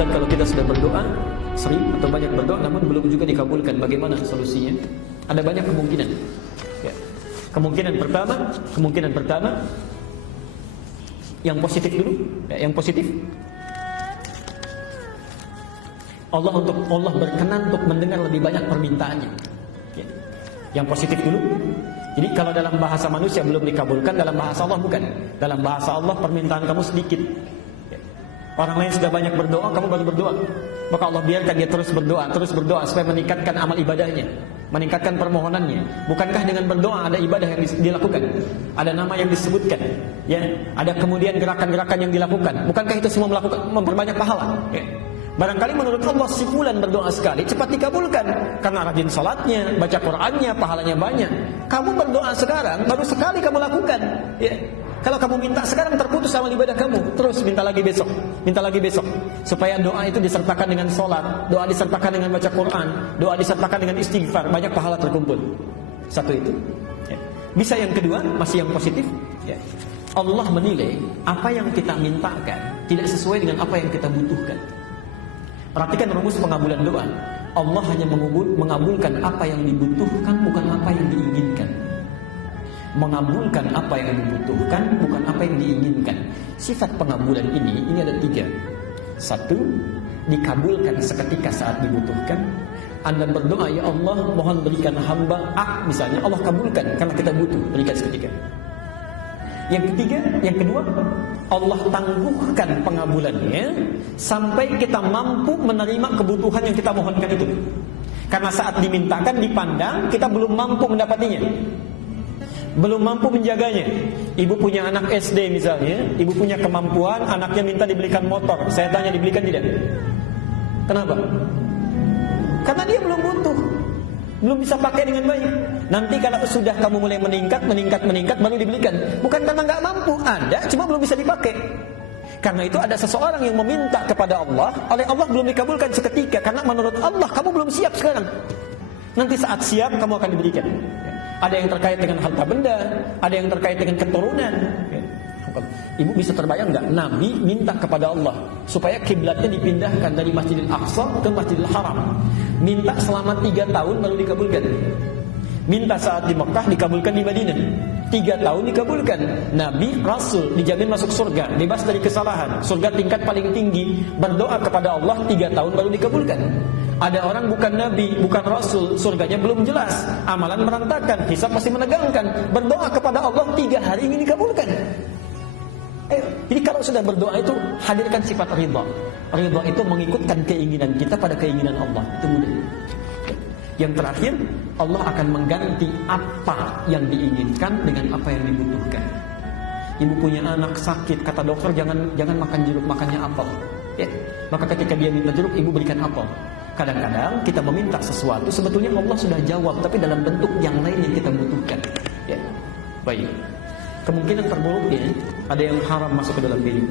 Ustaz, kalau kita sudah berdoa sering atau banyak berdoa namun belum juga dikabulkan, bagaimana solusinya? Ada banyak kemungkinan. Ya. Kemungkinan pertama yang positif dulu, ya, yang positif. Allah berkenan untuk mendengar lebih banyak permintaannya. Ya. Yang positif dulu. Jadi kalau dalam bahasa manusia belum dikabulkan, dalam bahasa Allah bukan. Dalam bahasa Allah permintaan kamu sedikit. Ya. Orang lain sudah banyak berdoa, kamu baru berdoa. Maka Allah biarkan dia terus berdoa supaya meningkatkan amal ibadahnya, meningkatkan permohonannya. Bukankah dengan berdoa ada ibadah yang dilakukan? Ada nama yang disebutkan, ya. Ada kemudian gerakan-gerakan yang dilakukan. Bukankah itu semua memperbanyak pahala? Ya. Barangkali menurut Allah si fulan berdoa sekali cepat dikabulkan karena rajin salatnya, baca Qur'annya, pahalanya banyak. Kamu berdoa sekarang baru sekali kamu lakukan, ya. Kalau kamu minta sekarang terputus amal ibadah kamu, terus minta lagi besok, supaya doa itu disertakan dengan salat, doa disertakan dengan baca Quran, doa disertakan dengan istighfar, banyak pahala terkumpul. Satu itu. Ya. Bisa yang kedua, masih yang positif. Ya. Allah menilai apa yang kita mintakan tidak sesuai dengan apa yang kita butuhkan. Perhatikan rumus pengabulan doa. Allah hanya mengabulkan apa yang dibutuhkan, bukan apa yang diinginkan. Mengabulkan apa yang dibutuhkan, bukan apa yang diinginkan. Sifat pengabulan ini ada 3. 1, dikabulkan seketika saat dibutuhkan. Anda berdoa, ya Allah mohon berikan hamba A misalnya, Allah kabulkan karena kita butuh, berikan seketika. Yang kedua, Allah tangguhkan pengabulannya sampai kita mampu menerima kebutuhan yang kita mohonkan itu. Karena saat dimintakan, dipandang, kita belum mampu mendapatinya, belum mampu menjaganya. Ibu punya anak SD misalnya, ibu punya kemampuan, anaknya minta dibelikan motor. Saya tanya, dibelikan tidak? Kenapa? Karena dia belum butuh, belum bisa pakai dengan baik. Nanti kalau sudah kamu mulai meningkat baru dibelikan. Bukan karena nggak mampu, ada, cuma belum bisa dipakai. Karena itu ada seseorang yang meminta kepada Allah, oleh Allah belum dikabulkan seketika, karena menurut Allah kamu belum siap sekarang. Nanti saat siap kamu akan diberikan. Ada yang terkait dengan harta benda, ada yang terkait dengan keturunan. Ibu bisa terbayang nggak? Nabi minta kepada Allah supaya kiblatnya dipindahkan dari Masjidil Aqsa ke Masjidil Haram. Minta selama 3 tahun baru dikabulkan. Minta saat di Mekah dikabulkan di Madinah. 3 tahun dikabulkan. Nabi, Rasul dijamin masuk surga, bebas dari kesalahan, surga tingkat paling tinggi. Berdoa kepada Allah 3 tahun baru dikabulkan. Ada orang bukan Nabi, bukan Rasul, surganya belum jelas, amalan merantakan, hisab masih menegangkan. Berdoa kepada Allah 3 hari ingin dikabulkan. Jadi kalau sudah berdoa itu hadirkan sifat ridha. Ridha itu mengikutkan keinginan kita pada keinginan Allah. Itu mudah. Yang terakhir, Allah akan mengganti apa yang diinginkan dengan apa yang dibutuhkan. Ibu punya anak sakit, kata dokter jangan makan jeruk, makannya apel. Ya. Maka ketika dia minta jeruk, ibu berikan apel. Kadang-kadang kita meminta sesuatu, sebetulnya Allah sudah jawab, tapi dalam bentuk yang lain yang kita butuhkan. Ya. Baik. Kemungkinan terburuknya ada yang haram masuk ke dalam diri.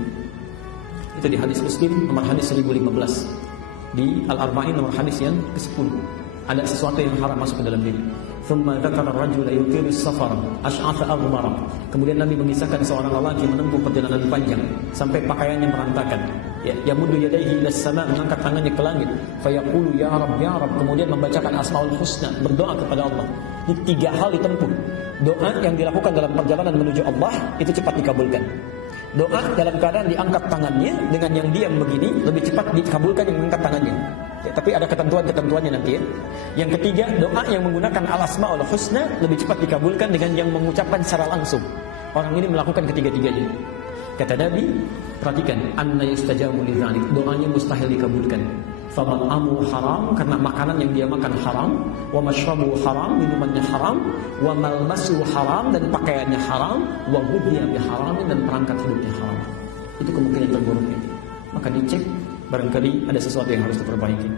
Itu di hadis Muslim nomor hadis 1015, di Al-Arba'in nomor hadis yang ke-10. Ada sesuatu yang haram masuk ke dalam diri. Thumma dzakara ar-rajula yutiru as-safar ash'atha aghbara. Kemudian Nabi mengisahkan seorang lelaki menempuh perjalanan panjang sampai pakaiannya merantakan. Ya, yamuddu yadayhi ila as-sama', mengangkat tangannya ke langit. Fa yaqulu ya Rabb, kemudian membacakan Asmaul Husna, berdoa kepada Allah. Ini 3 hal ditempuh. Doa yang dilakukan dalam perjalanan menuju Allah itu cepat dikabulkan. Doa dalam keadaan diangkat tangannya dengan yang diam begini lebih cepat dikabulkan yang mengangkat tangannya. Ya, tapi ada ketentuan-ketentuannya nanti ya. Yang ketiga, doa yang menggunakan al-asmaul husna lebih cepat dikabulkan dengan yang mengucapkan secara langsung. Orang ini melakukan ketiga-tiganya. Kata Nabi, perhatikan, anna yustajabu lidzalik, doanya mustahil dikabulkan. Famat'amu haram, karena makanan yang dia makan haram, wa mashrabu haram, minumannya haram, wa malbasu haram, dan pakaiannya haram, wa ghudhiya biharamin, dan perangkat hidupnya haram. Itu kemungkinan terburuknya. Maka dicek, barangkali ada sesuatu yang harus diperbaiki.